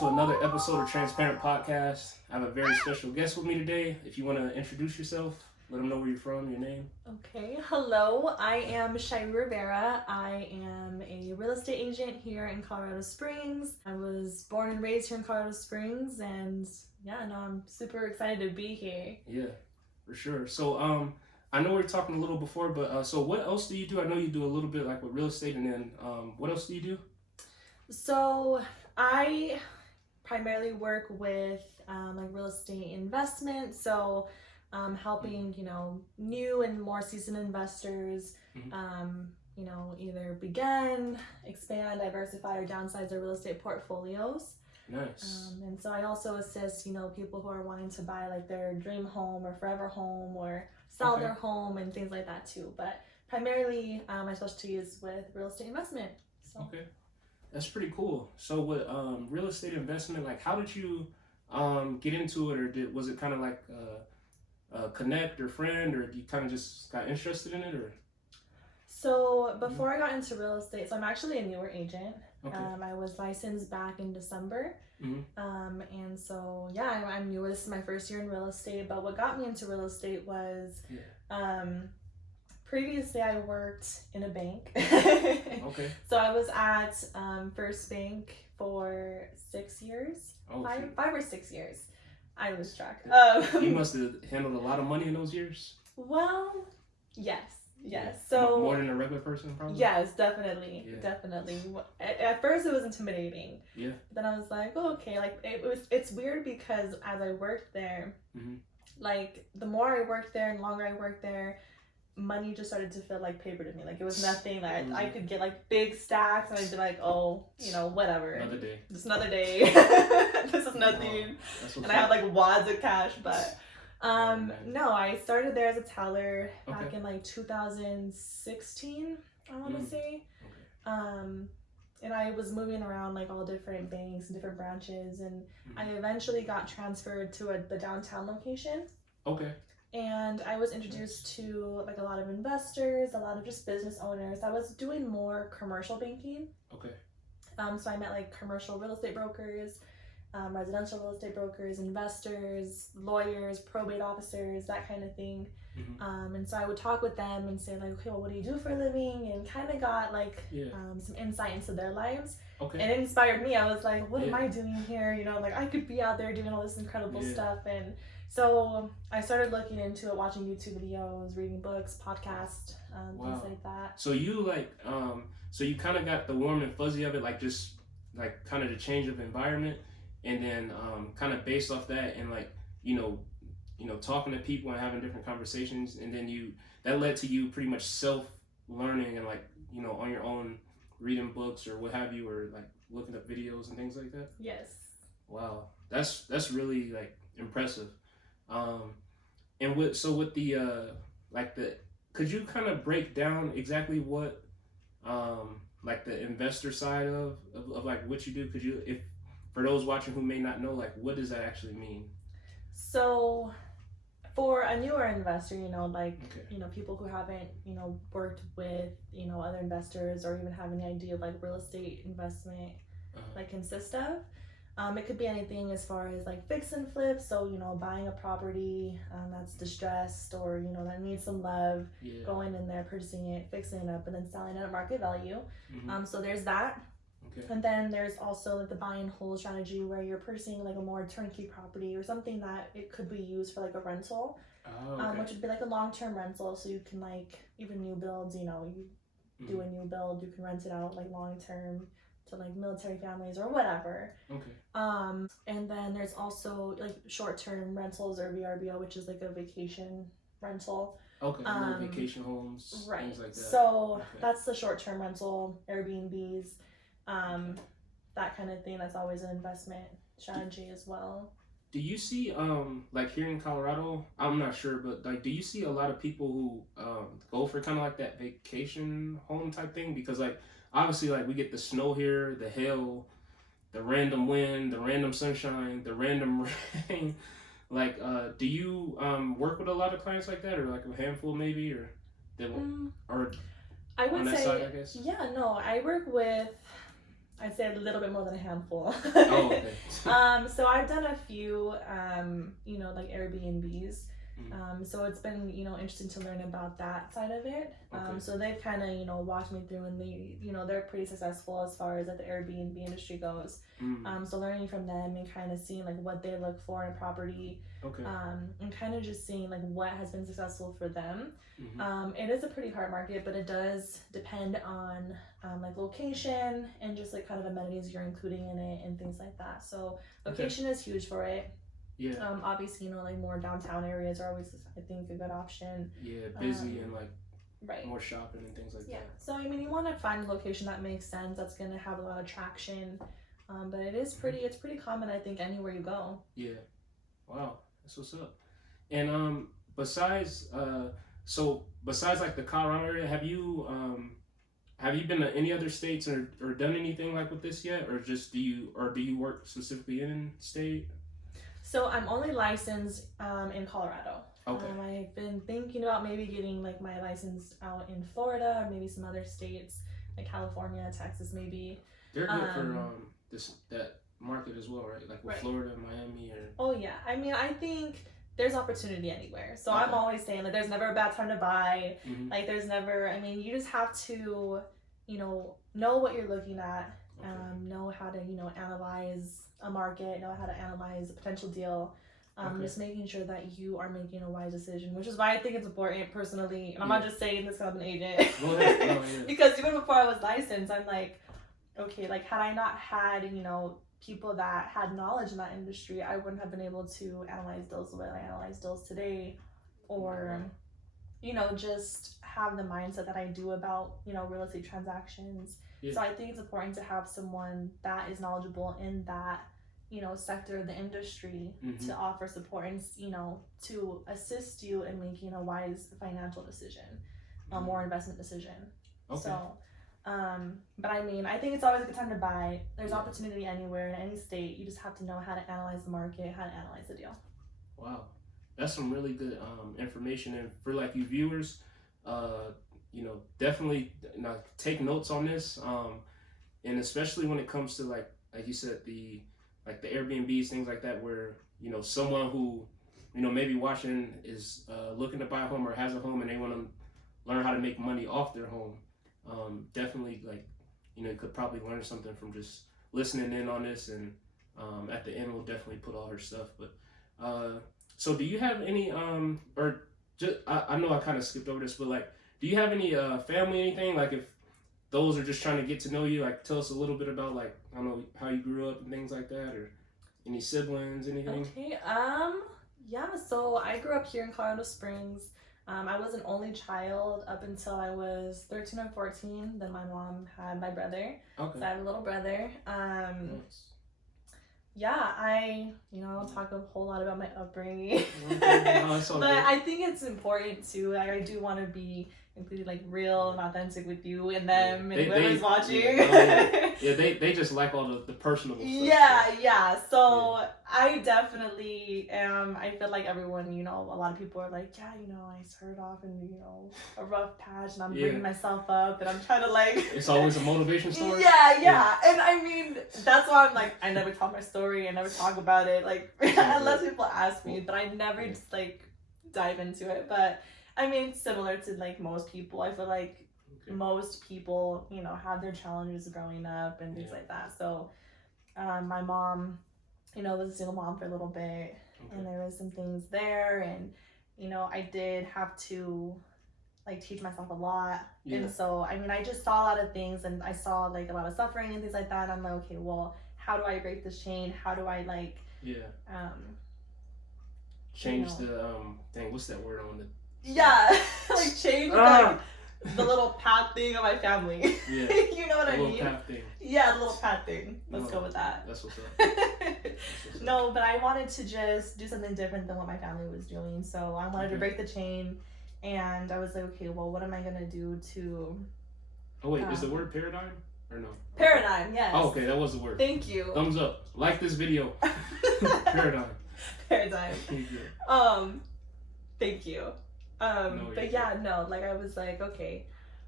to another episode of Transparent Podcast. I have a very special guest with me today. If you want to introduce yourself, let them know where you're from, your name. Okay, hello. I am Shai Rivera. I am a real estate agent here in Colorado Springs. I was born and raised here in Colorado Springs, and I'm super excited to be here. Yeah, for sure. So, I know we were talking a little before, but so what else do you do? I know you do a little bit like with real estate, and then what else do you do? So I primarily work with like real estate investment. So helping, new and more seasoned investors, either begin, expand, diversify, or downsize their real estate portfolios. Nice. And so I also assist, people who are wanting to buy like their dream home or forever home or sell their home and things like that too. But primarily my specialty is with real estate investment. So. Okay. That's pretty cool. So with real estate investment, like how did you get into it, or was it kind of like a connect or friend, or you kind of just got interested in it, or? So before I got into real estate, so I'm actually a newer agent. Okay. I was licensed back in December. Mm-hmm. And so I'm newer. This is my first year in real estate. But what got me into real estate was previously I worked in a bank. Okay. So I was at First Bank for 6 years. Oh, five or 6 years. I lose track. You must have handled a lot of money in those years. Well, yes. Yeah. So more than a regular person, probably. Yes, definitely. Yeah. Definitely. At first it was intimidating. Yeah. Then I was like, oh, okay. Like it's weird because as I worked there, like the more I worked there and longer I worked there, money just started to feel like paper to me. Like it was nothing. Like I could get like big stacks and I'd be like, oh, whatever. Another day. Just another day. This is nothing. Wow. And I had like wads of cash, but no, I started there as a teller back in like 2016, I want to say. Okay. And I was moving around like all different banks and different branches, and I eventually got transferred to the downtown location. Okay. And I was introduced to like a lot of investors, a lot of just business owners. I was doing more commercial banking. Okay. So I met like commercial real estate brokers, residential real estate brokers, investors, lawyers, probate officers, that kind of thing. And so I would talk with them and say like, okay, well, what do you do for a living? And kind of got like some insight into their lives. Okay. And it inspired me. I was like, what am I doing here? Like I could be out there doing all this incredible stuff. And so I started looking into it, watching YouTube videos, reading books, podcasts, things like that. So you like, so you kind of got the warm and fuzzy of it, like just like kind of the change of environment, and then kind of based off that and like, talking to people and having different conversations, and then that led to you pretty much self-learning and like, on your own reading books or what have you, or like looking up videos and things like that? Yes. Wow. That's really like impressive. And with the could you kind of break down exactly what like the investor side of like what you do? Could you, if for those watching who may not know, like what does that actually mean? So for a newer investor, people who haven't, worked with, other investors or even have any idea of like real estate investment like consists of, it could be anything as far as like fix and flip. So, buying a property that's distressed or, that needs some love, going in there, purchasing it, fixing it up, and then selling it at market value. So there's that. Okay. And then there's also like the buy and hold strategy where you're purchasing like a more turnkey property or something that it could be used for like a rental, which would be like a long-term rental. So you can like, even new builds, you do a new build, you can rent it out like long-term to like military families or whatever. Okay. And then there's also like short-term rentals or VRBO, which is like a vacation rental. Okay. Vacation homes, right. Things like that. So that's the short-term rental, AIRBNBs, that kind of thing. That's always an investment strategy as well. Do you see like here in Colorado, I'm not sure, but like do you see a lot of people who go for kind of like that vacation home type thing? Because like obviously like we get the snow here, the hail, the random wind, the random sunshine, the random rain. Like do you work with a lot of clients like that, or like a handful maybe, or I would on that say side, I guess? Yeah, no, I work with I'd say a little bit more than a handful. Oh, okay. So I've done a few, like AIRBNBs. So it's been, interesting to learn about that side of it. Okay. So they've kind of, walked me through, and they're pretty successful as far as like the Airbnb industry goes. So learning from them and kind of seeing like what they look for in a property. Okay. And kind of just seeing like what has been successful for them. Mm-hmm. It is a pretty hard market, but it does depend on like location and just like kind of amenities you're including in it and things like that. So location is huge for it. Yeah. Obviously, like more downtown areas are always, I think, a good option. Yeah, busy and like right. more shopping and things like that. So I mean, you want to find a location that makes sense, that's going to have a lot of traction. But it's pretty common, I think, anywhere you go. Yeah. Wow, that's what's up. And besides like the Colorado area, have you been to any other states or done anything like with this yet, or just do you work specifically in state? So I'm only licensed in Colorado. Okay. I've been thinking about maybe getting like my license out in Florida or maybe some other states like California, Texas, maybe. They're good for that market as well, right? Like with Florida, Miami, or. Oh yeah, I mean, I think there's opportunity anywhere. So I'm always saying like there's never a bad time to buy. Mm-hmm. Like there's never. I mean, you just have to, know what you're looking at. Know how to analyze a market, know how to analyze a potential deal. Just making sure that you are making a wise decision, which is why I think it's important personally. And I'm not just saying this because I'm an agent. Because even before I was licensed, I'm like, okay, like had I not had, people that had knowledge in that industry, I wouldn't have been able to analyze deals the way I analyze deals today, or, just have the mindset that I do about, real estate transactions. Yeah. So I think it's important to have someone that is knowledgeable in that, sector of the industry to offer support and, to assist you in making a wise financial decision, or investment decision. Okay. So, but I mean, I think it's always a good time to buy. There's opportunity anywhere in any state. You just have to know how to analyze the market, how to analyze the deal. Wow. That's some really good information. And for like you viewers, definitely take notes on this. And especially when it comes to like you said, the Airbnbs, things like that, where, someone who, maybe watching is looking to buy a home or has a home and they want to learn how to make money off their home. Definitely you could probably learn something from just listening in on this, and at the end we'll definitely put all her stuff. But so do you have any or just I know I kind of skipped over this, but like, do you have any family, anything, like if those are just trying to get to know you, like tell us a little bit about like, I don't know, how you grew up and things like that, or any siblings, anything? Okay. Yeah, so I grew up here in Colorado Springs. I was an only child up until I was 13 or 14. Then my mom had my brother. Okay. So I have a little brother. Nice. Yeah, I don't talk a whole lot about my upbringing. No, but I think it's important to, like, I do want to be completely like real and authentic with you and them and whoever's watching. They just like all the personal stuff. Yeah. So I definitely am. I feel like everyone, a lot of people are like, I started off in, a rough patch and I'm bringing myself up and I'm trying to like. It's always a motivation story. Yeah. And I mean, that's why I'm like, I never tell my story. I never talk about it. Like, unless people ask me, but I never just like dive into it. But I mean, similar to like most people, I feel like most people, have their challenges growing up and things like that. So my mom, was a single mom for a little bit, and there was some things there, and I did have to like teach myself a lot. And so I mean, I just saw a lot of things, and I saw like a lot of suffering and things like that, and I'm like, okay, well, how do I break this chain? How do I like change the thing, what's that word on the like change like the little path thing of my family. Yeah. You know what I mean? The little path thing. Yeah, the little path thing. Let's go with that. That's what's up. No, but I wanted to just do something different than what my family was doing. So I wanted to break the chain, and I was like, okay, well, what am I gonna do to? Oh wait, is the word paradigm or no? Paradigm, yes. Oh, okay, that was the word. Thank you. Thumbs up. Like this video. Paradigm. Paradigm. Thank you. Like I was like, okay,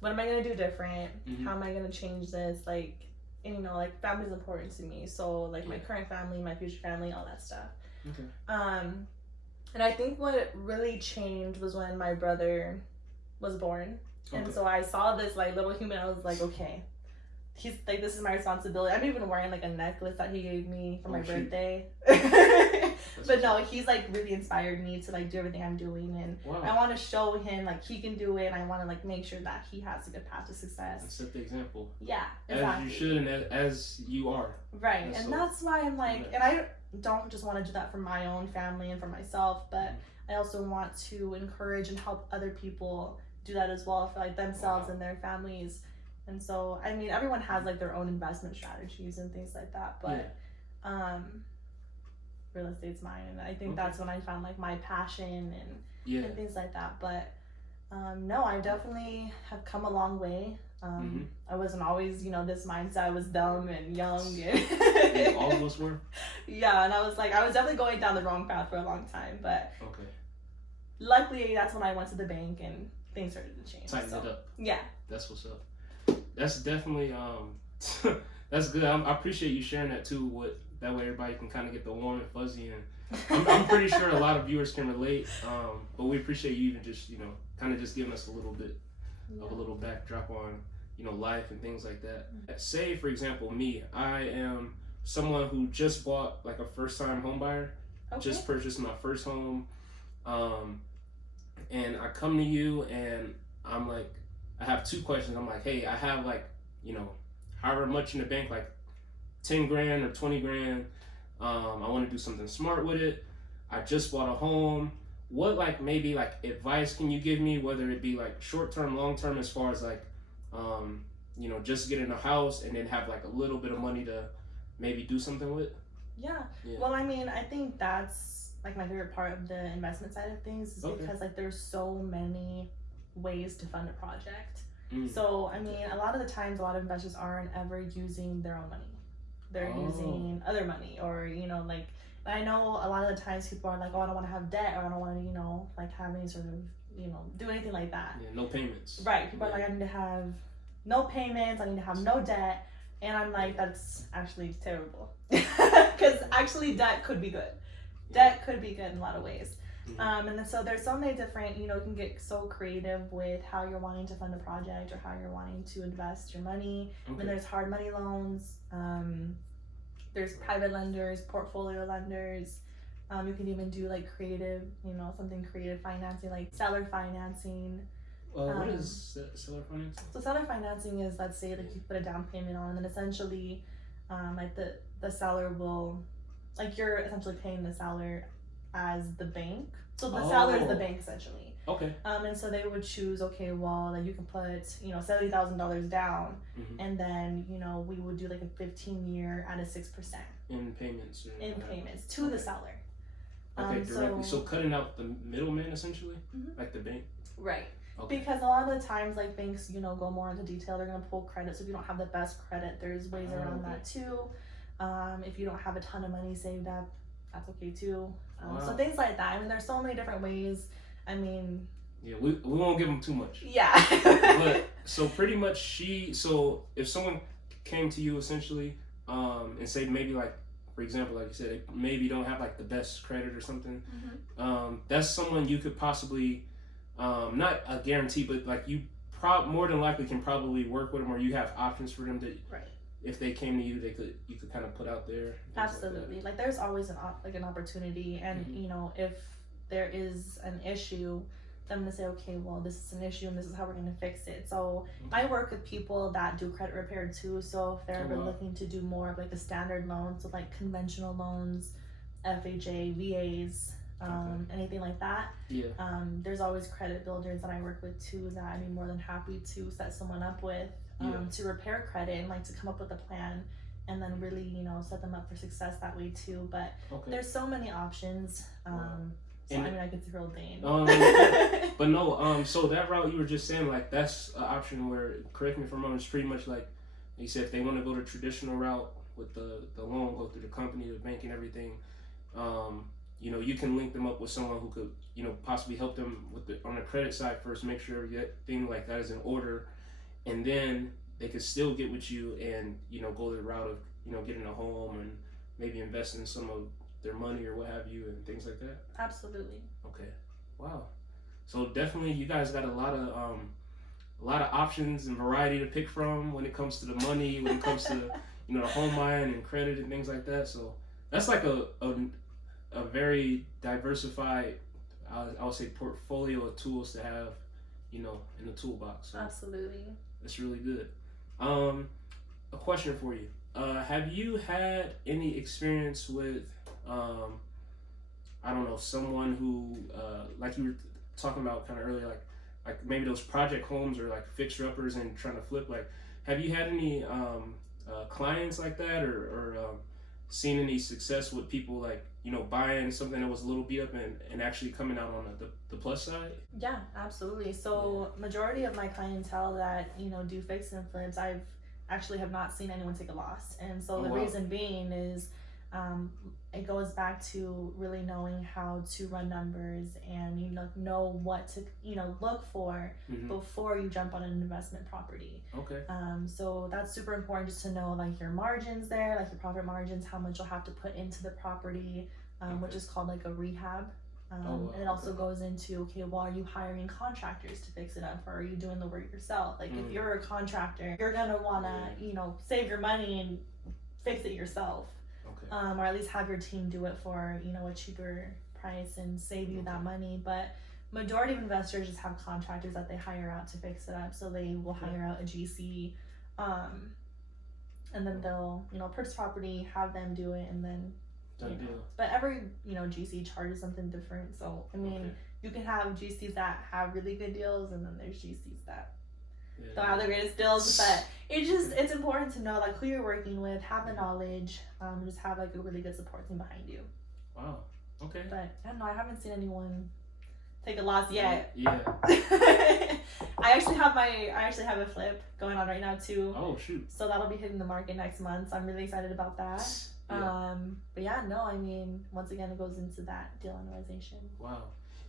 what am I gonna do different? How am I gonna change this? Like, and, you know, like family is important to me. So like my current family, my future family, all that stuff. Okay. And I think what really changed was when my brother was born. And so I saw this like little human. I was like, okay, he's like, this is my responsibility. I'm even wearing like a necklace that he gave me for my birthday. But no, he's like really inspired me to like do everything I'm doing, and I want to show him like he can do it, and I want to like make sure that he has a good path to success. And set the example. Yeah, exactly. As you should, and as you are. Right, and that's why I'm like, and I don't just want to do that for my own family and for myself, but I also want to encourage and help other people do that as well for like themselves and their families. And so, I mean, everyone has like their own investment strategies and things like that, but real estate's mine, and I think that's when I found like my passion and things like that. But no, I definitely have come a long way. I wasn't always, you know, this mindset. I was dumb and young, and all of us were. Yeah, and I was definitely going down the wrong path for a long time, but luckily that's when I went to the bank and things started to change. Tighten it up. Yeah, that's what's up. That's definitely that's good. I appreciate you sharing that too. That way everybody can kind of get the warm and fuzzy, and I'm pretty sure a lot of viewers can relate. But we appreciate you even just, you know, kind of just giving us a little bit of a little backdrop on, you know, life and things like that. Say for example, me, I am someone who just bought like a first time home buyer, just purchased my first home, and I come to you and I'm like, I have two questions. I'm like, hey, I have like, you know, however much in the bank, like 10 grand or 20 grand. I want to do something smart with it. I just bought a home. What like maybe like advice can you give me, whether it be like short term, long term, as far as like, you know, just getting a house and then have like a little bit of money to maybe do something with? Yeah. Well, I mean, I think that's like my favorite part of the investment side of things is because like there's so many ways to fund a project. So I mean, a lot of the times a lot of investors aren't ever using their own money. They're using other money, or, you know, like, I know a lot of the times people are like, oh, I don't want to have debt, or I don't want to, you know, like have any sort of, you know, do anything like that. No payments. Right. People are like, I need to have no payments, I need to have no debt. And I'm like, that's actually terrible. Because actually debt could be good. Debt could be good in a lot of ways. And then, so there's so many different, you know, you can get so creative with how you're wanting to fund a project or how you're wanting to invest your money. When there's hard money loans, there's private lenders, portfolio lenders. You can even do like creative, you know, something creative financing, like seller financing. What is seller financing? So seller financing is, let's say like you put a down payment on, and then essentially like the seller will, like, you're essentially paying the seller as the bank. So the seller is the bank essentially. And so they would choose, okay, well, like you can put, you know, $70,000 down, and then, you know, we would do like a 15-year at a 6% in payments. In payments to the seller. Directly. So cutting out the middleman essentially, like the bank. Right. Because a lot of the times, like, banks, you know, go more into detail. They're gonna pull credit. So if you don't have the best credit, there's ways around that too. If you don't have a ton of money saved up, that's okay too. So things like that. I mean, there's so many different ways. I mean, we won't give them too much. But so pretty much so if someone came to you essentially and say maybe like, for example, like you said, they maybe don't have like the best credit or something, that's someone you could possibly, not a guarantee, but like you more than likely can probably work with them, or you have options for them that if they came to you, you could kind of put out there. Absolutely. Like there's always an opportunity, and you know, if there is an issue, then I'm gonna say, okay, well, this is an issue and this is how we're gonna fix it. So I work with people that do credit repair too. So if they're ever looking to do more of like a standard loan, so like conventional loans, FHA, VAs, anything like that. There's always credit builders that I work with too that I'd be more than happy to set someone up with to repair credit and like to come up with a plan and then really, you know, set them up for success that way too. But there's so many options. So I mean, I could throw Dane. But no, so that route you were just saying, like, that's an option where, correct me if I'm wrong, it's pretty much like you said, if they want to go the traditional route with the loan, go through the company, the bank and everything, you know, you can link them up with someone who could, you know, possibly help them with on the credit side first, make sure everything like that is in order, and then they could still get with you and, you know, go the route of, you know, getting a home and maybe invest in some of their money or what have you and things like that? Absolutely. Okay. Wow. So definitely you guys got a lot of options and variety to pick from when it comes to the money, when it comes to, you know, the home buying and credit and things like that. So that's like a very diversified, I would say, portfolio of tools to have, you know, in the toolbox. So absolutely. That's really good. A question for you. Have you had any experience with, I don't know, someone who, like you were talking about kind of earlier, like maybe those project homes or like fixer uppers and trying to flip, like, have you had any clients like that or seen any success with people like, you know, buying something that was a little beat up and actually coming out on the plus side? Yeah, absolutely. So majority of my clientele that, you know, do fix and flips, I've actually have not seen anyone take a loss. And so the reason being is it goes back to really knowing how to run numbers and, you know what to, you know, look for before you jump on an investment property. Okay. So that's super important, just to know like your margins there, like your profit margins, how much you'll have to put into the property, which is called like a rehab. And it also goes into, okay, well, are you hiring contractors to fix it up, or are you doing the work yourself? Like if you're a contractor, you're gonna wanna, you know, save your money and fix it yourself. Or at least have your team do it for, you know, a cheaper price and save you that money. But majority of investors just have contractors that they hire out to fix it up. So they will hire out a GC, and then they'll, you know, purchase property, have them do it, and then, you know. But every, you know, GC charges something different. So I mean, you can have GCs that have really good deals, and then there's GCs that don't have the greatest deals. But it's important to know like who you're working with, have the knowledge, just have like a really good support team behind you. Wow. Okay. But I don't know, I haven't seen anyone take a loss yet. Yeah. I actually have a flip going on right now too. Oh shoot. So that'll be hitting the market next month. So I'm really excited about that. But yeah, no, I mean, once again, it goes into that deal analyzation. Wow.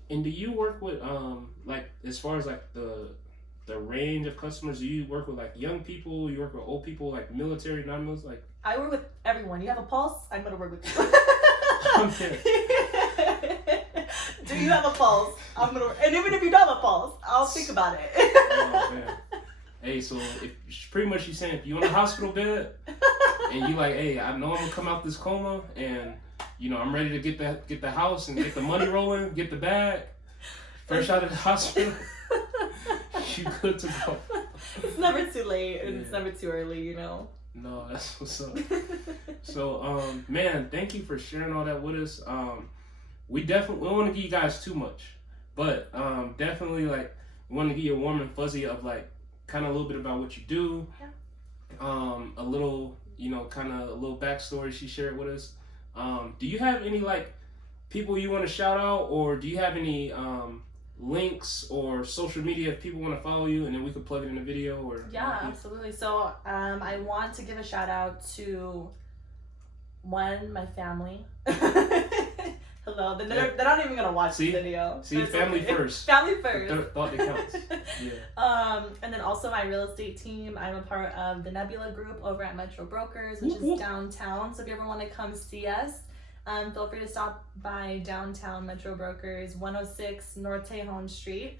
And do you work with like, as far as like the range of customers, do you work with like young people, you work with old people, like military, non-military? Like, I work with everyone. You have a pulse, I'm gonna work with you. Okay. Do you have a pulse? I'm gonna, and even if you don't have a pulse, I'll think about it. Oh man. Hey, so if pretty much you saying if you're in a hospital bed and you like, hey, I know I'm gonna come out this coma and, you know, I'm ready to get the house and get the money rolling, get the bag, fresh out of the hospital, you good to go. It's never too late and it's never too early, you know. No, that's what's up. So, man, thank you for sharing all that with us. We don't want to give you guys too much, but definitely like we want to give you a warm and fuzzy of like kind of a little bit about what you do. Yeah. A little, you know, kind of a little backstory she shared with us. Do you have any like people you want to shout out, or do you have any links or social media if people want to follow you, and then we could plug it in the video? Or yeah, absolutely. So I want to give a shout out to my family. Hello, they're not even gonna watch the video. See, family first. Family first. Thought that counts. Yeah. And then also my real estate team. I'm a part of the Nebula group over at Metro Brokers, which is downtown. So if you ever want to come see us, feel free to stop by downtown Metro Brokers, 106 North Tejon Street.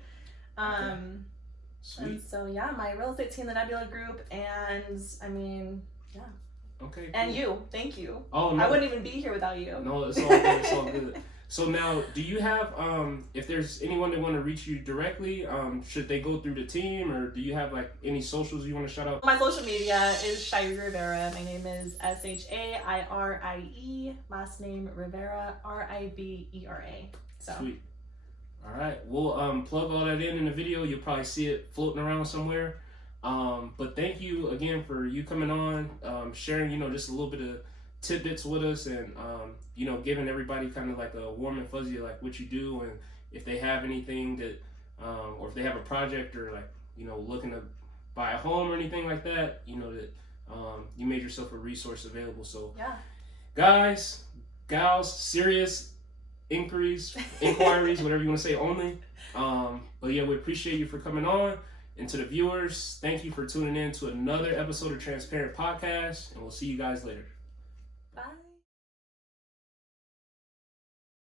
Sweet. And so yeah, my real estate team, the Nebula group, and I mean, yeah. Okay. Cool. And you, thank you. Oh no, I wouldn't even be here without you. No, it's all good. It's all good. So now, do you have if there's anyone that want to reach you directly, should they go through the team, or do you have like any socials you want to shout out? My social media is Shai Rivera. My name is SHAIRIE. Last name Rivera, RIVERA. So. Sweet. All right, we'll plug all that in the video. You'll probably see it floating around somewhere. But thank you again for you coming on, sharing, you know, just a little bit of tidbits with us, and you know, giving everybody kind of like a warm and fuzzy like what you do, and if they have anything that or if they have a project, or like, you know, looking to buy a home or anything like that, you know, that you made yourself a resource available. So yeah, guys, gals, serious inquiries, whatever you want to say only. But yeah, we appreciate you for coming on. And to the viewers, thank you for tuning in to another episode of Transparent Podcast, and we'll see you guys later. Bye.